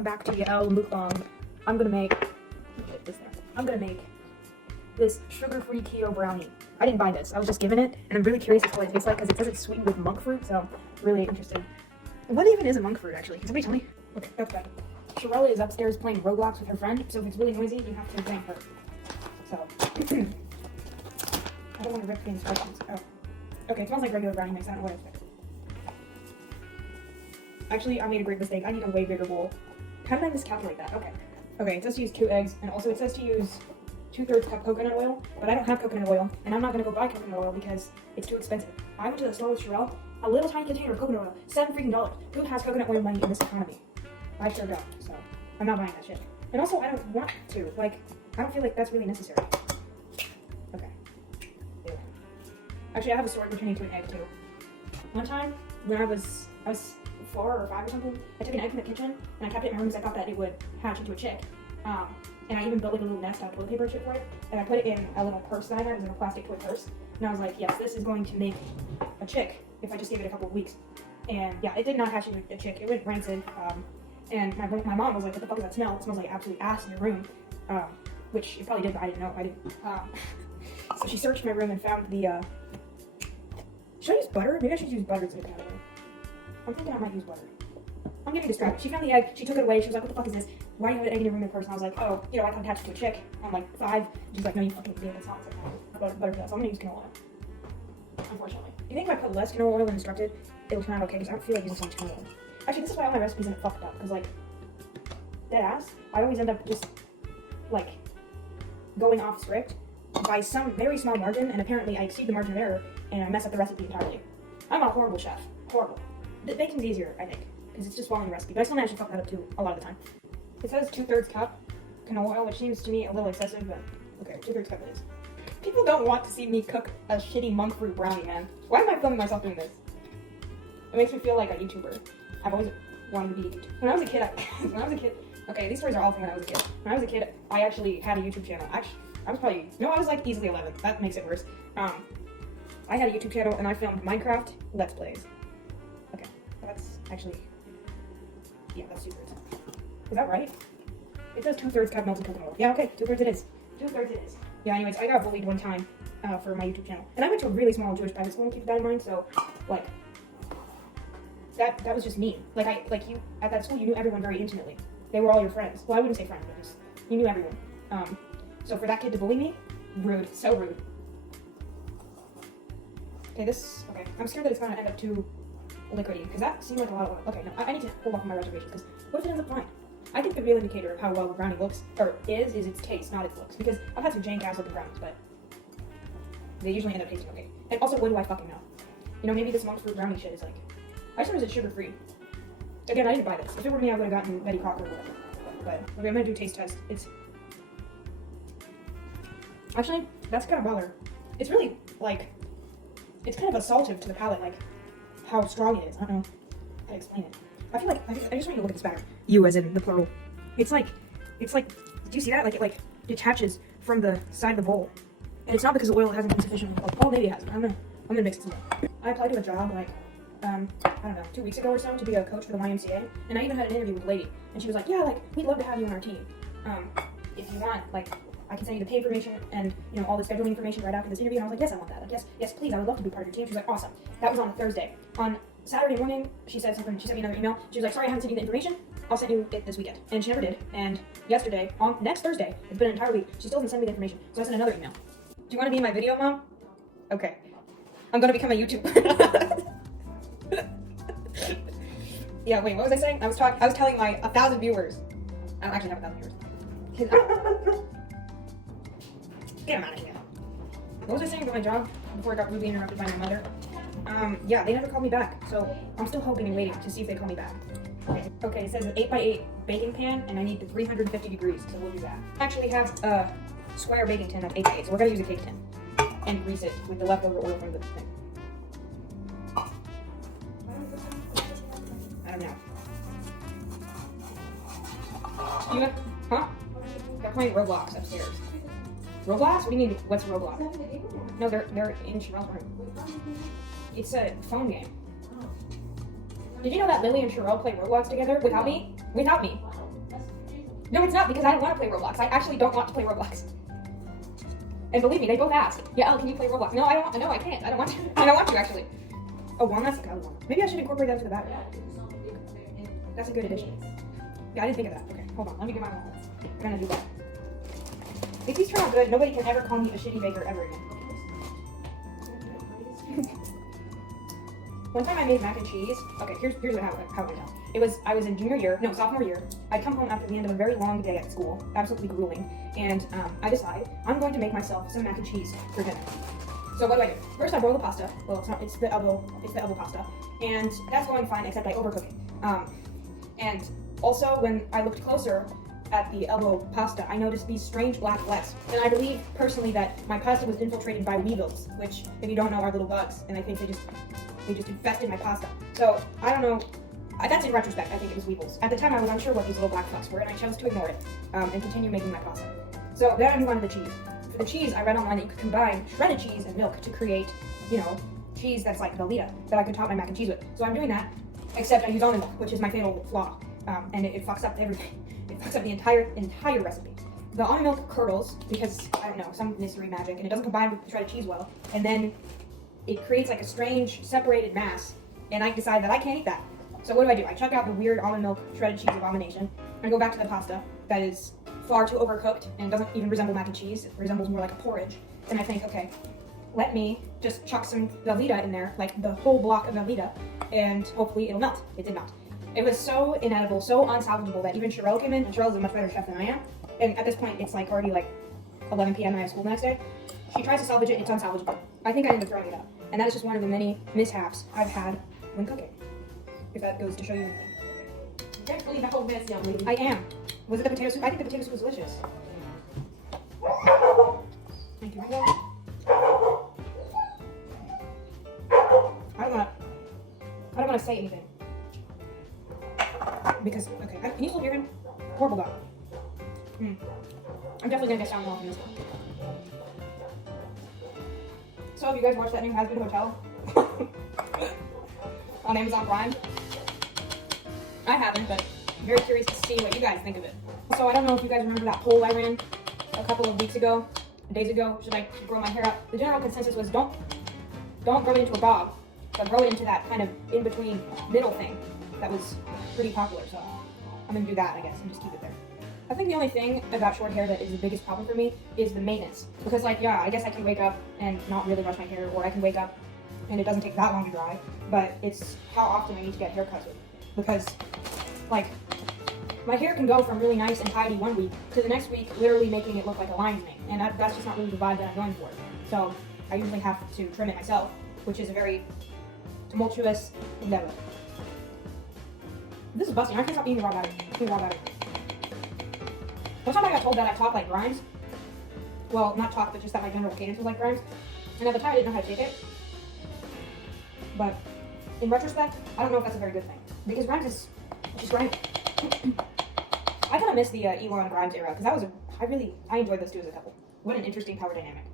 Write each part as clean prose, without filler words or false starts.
welcome back to Yael Mukbang. I'm gonna make this sugar-free keto brownie. I didn't buy this. I was just given it, and I'm really curious as to what it tastes like because it says it's sweetened with monk fruit, so I'm really interested. What even is a monk fruit, actually? Can somebody tell me? Okay, that's bad. Sherelle is upstairs playing Roblox with her friend, so if it's really noisy, you have to thank her. So, I don't want to rip the instructions. Oh. Okay, it smells like regular brownie mix. I don't know what I expect. Actually, I made a great mistake. I need a way bigger bowl. How did I miscalculate that? Okay. Okay, it says to use 2 eggs, and also it says to use 2/3 cup coconut oil, but I don't have coconut oil, and I'm not gonna go buy coconut oil because it's too expensive. I went to the store with Sherelle, a little tiny container of coconut oil, $7 freaking. Who has coconut oil money in this economy? I sure don't, so I'm not buying that shit. And also, I don't want to. Like, I don't feel like that's really necessary. Okay. Ew. Actually, I have a story pertaining to an egg, too. One time, when I was 4 or 5 or something, I took an egg from the kitchen, and I kept it in my room because I thought that it would hatch into a chick. And I even built like a little nest out of toilet paper and shit for it, and I put it in a little purse that I had. It was in a plastic toy purse, and I was like, yes, this is going to make a chick if I just give it a couple of weeks. And yeah, it did not hatch into a chick. It went rancid. And my mom was like, what the fuck is that smell? It smells like absolute ass in your room. Which it probably did, but I didn't know. I didn't. So she searched my room and found the, should I use butter? Maybe I should use butter to get out of it. I'm thinking I might use butter. I'm getting distracted. She found the egg, she took it away, she was like, what the fuck is this? Why do you have an egg in your room in person? I was like, oh, you know, I thought it hatched to a chick. I'm like 5. She's like, no, you fucking idiot, that's not like butter for that. So I'm gonna use canola oil. Unfortunately. Do you think if I put less canola oil than instructed, it'll turn out okay? Because I don't feel like using so much canola oil. Actually, this is why all my recipes end up fucked up. Because, like, dead ass, I always end up just, like, going off script by some very small margin, and apparently I exceed the margin of error, and I mess up the recipe entirely. I'm a horrible chef. Horrible. The baking's easier, I think, because it's just following the recipe, but I still manage to fuck that up too, a lot of the time. It says 2/3 cup canola oil, which seems to me a little excessive, but okay, 2/3 cup it is. People don't want to see me cook a shitty monk fruit brownie, man. Why am I filming myself doing this? It makes me feel like a YouTuber. I've always wanted to be a YouTuber. When I was a kid, okay, these stories are all from when I was a kid. When I was a kid, I actually had a YouTube channel. Actually, I was like easily 11. That makes it worse. I had a YouTube channel and I filmed Minecraft Let's Plays. Okay, that's actually, yeah, that's 2/3. Is that right? It says 2/3 cup melted coconut oil. Yeah, okay, 2/3 it is. 2/3 it is. Yeah, anyways, I got bullied one time for my YouTube channel. And I went to a really small Jewish private school, keep that in mind, so, like, that was just mean. Like you, at that school, you knew everyone very intimately. They were all your friends. Well, I wouldn't say friends, but just, you knew everyone. So for that kid to bully me, rude, so rude. Okay, I'm scared that it's gonna end up too liquidy, because that seemed like a lot of oil. Okay, no, I need to hold off on my reservations, because what if it ends up fine? I think the real indicator of how well the brownie looks, or is its taste, not its looks, because I've had some jank-ass looking brownies, but they usually end up tasting okay. And also, what do I fucking know? You know, maybe this monk fruit brownie shit is like, I just know it's sugar-free. Again, I didn't buy this. If it were me, I would have gotten Betty Crocker or whatever. But, okay, I'm gonna do a taste test. Actually, that's kind of baller. It's really, like, it's kind of assaultive to the palate, like, how strong it is. I don't know how to explain it. I just want you to look at this batter. You, as in the plural. It's like, do you see that? Like, it, detaches from the side of the bowl. And it's not because the oil hasn't been sufficiently, oh, maybe it has, but I'm gonna mix it some more. I applied to a job, like, I don't know, 2 weeks ago or so to be a coach for the YMCA, and I even had an interview with a lady, and she was like, yeah, like, we'd love to have you on our team. If you want, like, I can send you the pay information and, you know, all the scheduling information right after this interview. And I was like, yes, I want that. Like, yes, please, I would love to be part of your team. She was like, awesome. That was on a Thursday. On Saturday morning, she said something, she sent me another email. She was like, sorry, I haven't sent you the information. I'll send you it this weekend. And she never did. And yesterday, next Thursday, it's been an entire week, she still hasn't sent me the information. So I sent another email. Do you want to be in my video, Mom? Okay. I'm going to become a YouTuber. Yeah, wait, what was I saying? I was telling my 1,000 viewers. I don't actually have 1,000 viewers. Get him out of here. What was I saying about my job before I got rudely interrupted by my mother? Yeah, they never called me back, so I'm still hoping and waiting to see if they call me back. Okay, it says an 8x8 baking pan, and I need 350 degrees, so we'll do that. I actually have a square baking tin of 8x8, so we're gonna use a cake tin and grease it with the leftover oil from the thing. I don't know. You have, huh? They're playing Roblox upstairs. Roblox? What do you mean, what's Roblox? No, they're in Sherelle's room. It's a phone game. Did you know that Lily and Sherelle play Roblox together without me? Without me. No, it's not, because I don't want to play Roblox. I actually don't want to play Roblox. And believe me, they both asked. Yeah, Elle, can you play Roblox? No, I don't. No, I can't. I don't want to. I don't want to actually. Oh, walnuts. Okay, walnuts. Maybe I should incorporate that into the battery. That's a good addition. Yeah, I didn't think of that. Okay, hold on. Let me get my walnuts. We're gonna do that. If these turn out good, nobody can ever call me a shitty baker ever again. One time I made mac and cheese. Okay, here's how it went down. I was in sophomore year. I'd come home after the end of a very long day at school, absolutely grueling, and I decide I'm going to make myself some mac and cheese for dinner. So what do? First I boil the pasta. Well, it's the elbow pasta, and that's going fine except I overcook it. And also when I looked closer at the elbow pasta, I noticed these strange black flecks, and I believe personally that my pasta was infiltrated by weevils, which, if you don't know, are little bugs, and I think they just infested my pasta. So I don't know. That's in retrospect. I think it was weevils. At the time, I was unsure what these little black flecks were, and I chose to ignore it and continue making my pasta. So then I move on to the cheese. For the cheese, I read online that you could combine shredded cheese and milk to create, cheese that's like Velveeta that I could top my mac and cheese with. So I'm doing that, except I use almond milk, which is my fatal flaw, and it fucks up everything. It fucks up the entire recipe. The almond milk curdles because, I don't know, some mystery magic, and it doesn't combine with the shredded cheese well, and then it creates like a strange separated mass, and I decide that I can't eat that. So what do? I chuck out the weird almond milk shredded cheese abomination, and I go back to the pasta that is far too overcooked and doesn't even resemble mac and cheese. It resembles more like a porridge. And I think, okay, let me just chuck some Velveeta in there, like the whole block of Velveeta, and hopefully it'll melt. It did not. It was so inedible, so unsalvageable that even Sherelle came in, and Sherelle is a much better chef than I am. And at this point, it's like already like 11 p.m. and I have school the next day. She tries to salvage it, it's unsalvageable. I think I ended up throwing it out. And that is just one of the many mishaps I've had when cooking. If that goes to show you anything. You can't believe that whole mess, young lady. I am. Was it the potato soup? I think the potato soup was delicious. Thank you. I don't want to say anything. Because, okay, can you still hear him? Horrible dog. I'm definitely gonna get sound off in this one. So, have you guys watched that new Has-Been Hotel? On Amazon Prime? I haven't, but I'm very curious to see what you guys think of it. So, I don't know if you guys remember that poll I ran a couple of days ago. Should I grow my hair up? The general consensus was don't grow it into a bob, but grow it into that kind of in-between middle thing that was pretty popular. So, I'm gonna do that, I guess, and just keep it there. I think the only thing about short hair that is the biggest problem for me is the maintenance. Because, I guess I can wake up and not really brush my hair, or I can wake up and it doesn't take that long to dry, but it's how often I need to get haircuts with. Because, my hair can go from really nice and tidy one week to the next week literally making it look like a lion's mane, and that's just not really the vibe that I'm going for. So, I usually have to trim it myself, which is a very tumultuous endeavor. This is busting. I can't stop eating raw batter. One time I got told that I talk like Grimes. Well, not talk, but just that my general cadence was like Grimes. And at the time I didn't know how to take it. But in retrospect, I don't know if that's a very good thing. Because Grimes is just Grimes. I kind of miss the Elon Grimes era, because I enjoyed those two as a couple. What an interesting power dynamic.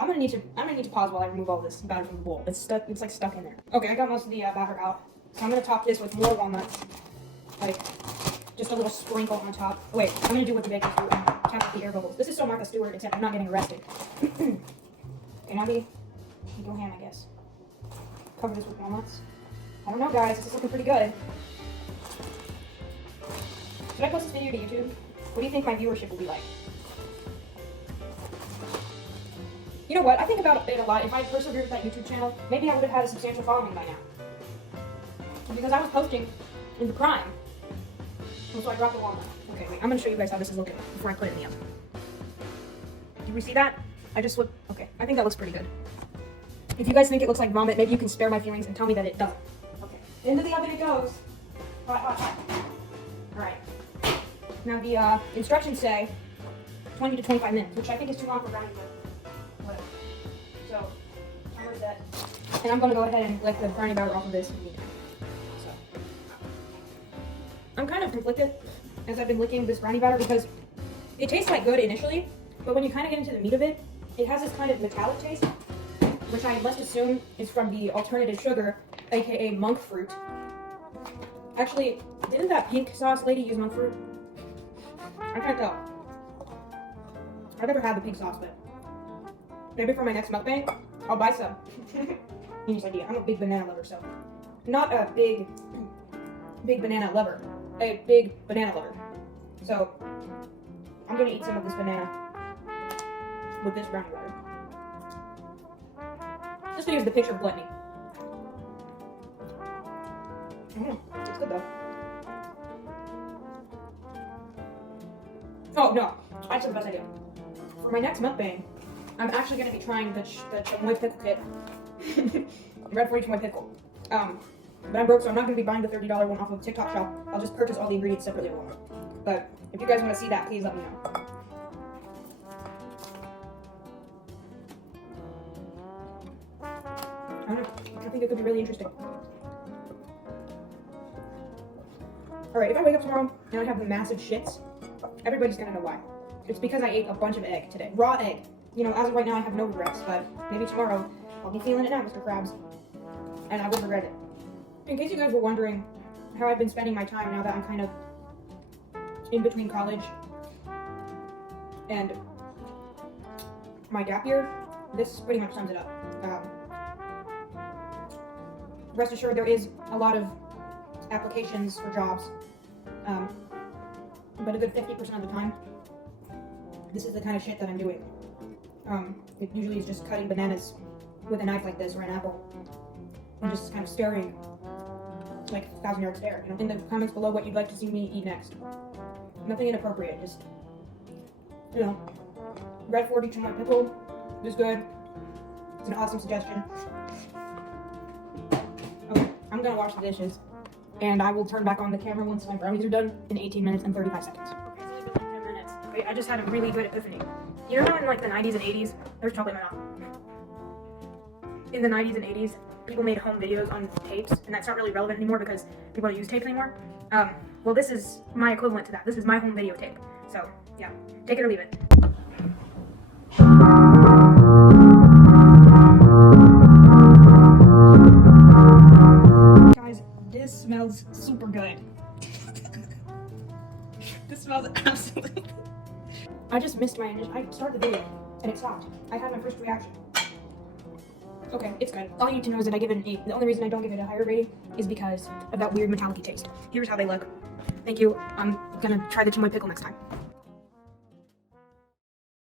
I'm gonna need to pause while I remove all this batter from the bowl. It's stuck in there. Okay, I got most of the batter out. So I'm gonna top this with more walnuts. Just a little sprinkle on top. Wait, I'm gonna do what the bakers do and tap out the air bubbles. This is so Martha Stewart, except I'm not getting arrested. Okay, now we go ham, I guess. Cover this with walnuts. I don't know, guys. This is looking pretty good. Should I post this video to YouTube? What do you think my viewership will be like? You know what? I think about it a lot. If I persevered with that YouTube channel, maybe I would have had a substantial following by now. Because I was posting in the prime. So I dropped the walnut. Okay, wait. I'm going to show you guys how this is looking before I put it in the oven. Do we see that? I just look... Okay, I think that looks pretty good. If you guys think it looks like vomit, maybe you can spare my feelings and tell me that it doesn't. Okay. Into the oven it goes. Hot, hot, hot. Alright. Now the instructions say 20 to 25 minutes, which I think is too long for brownie, but whatever. So, timer's set. And I'm going to go ahead and let the brownie batter off of this immediately. So, I'm kind of conflicted as I've been licking this brownie batter because it tastes like good initially, but when you kind of get into the meat of it, it has this kind of metallic taste, which I must assume is from the alternative sugar, aka monk fruit. Actually, didn't that pink sauce lady use monk fruit? I can't tell. I've never had the pink sauce, but maybe for my next mukbang, I'll buy some. Genius idea. I'm a big banana lover, so not a big banana lover, a big banana lover. So I'm gonna eat some of this banana with this brownie butter. This video is the picture of gluttony. It's good though. Oh no, I just have the best idea. For my next mukbang, I'm actually going to be trying the chamoy pickle kit. Red 40 chamoy pickle. But I'm broke, so I'm not going to be buying the $30 one off of TikTok shop. I'll just purchase all the ingredients separately. But if you guys want to see that, please let me know. I don't know. I think it could be really interesting. Alright, if I wake up tomorrow and I have the massive shits, everybody's gonna know why. It's because I ate a bunch of egg today. Raw egg. You know, as of right now, I have no regrets, but maybe tomorrow I'll be feeling it now, Mr. Krabs. And I won't regret it. In case you guys were wondering how I've been spending my time now that I'm kind of in between college and my gap year, this pretty much sums it up. Rest assured, there is a lot of applications for jobs, but a good 50% of the time, this is the kind of shit that I'm doing. It usually is just cutting bananas with a knife like this or an apple, and just kind of staring like 1,000-yard stare. You know, in the comments below what you'd like to see me eat next. Nothing inappropriate, just, you know, red 40 chamoy pickle is good. It's an awesome suggestion. Okay, I'm gonna wash the dishes, and I will turn back on the camera once my brownies are done in 18 minutes and 35 seconds. Okay, it's only been like 10 minutes. Wait, I just had a really good epiphany. You know how in like the 90s and 80s, there's chocolate in my mouth. In the 90s and 80s, people made home videos on tapes, and that's not really relevant anymore because people don't use tapes anymore. Well, this is my equivalent to that. This is my home videotape. So, yeah, take it or leave it. Guys, this smells super good. This smells absolutely. I just missed my initial. I started the video and it stopped. I had my first reaction. Okay, it's good. All you need to know is that I give it an 8. The only reason I don't give it a higher rating is because of that weird metallic taste. Here's how they look. Thank you. I'm gonna try the chamoy pickle next time.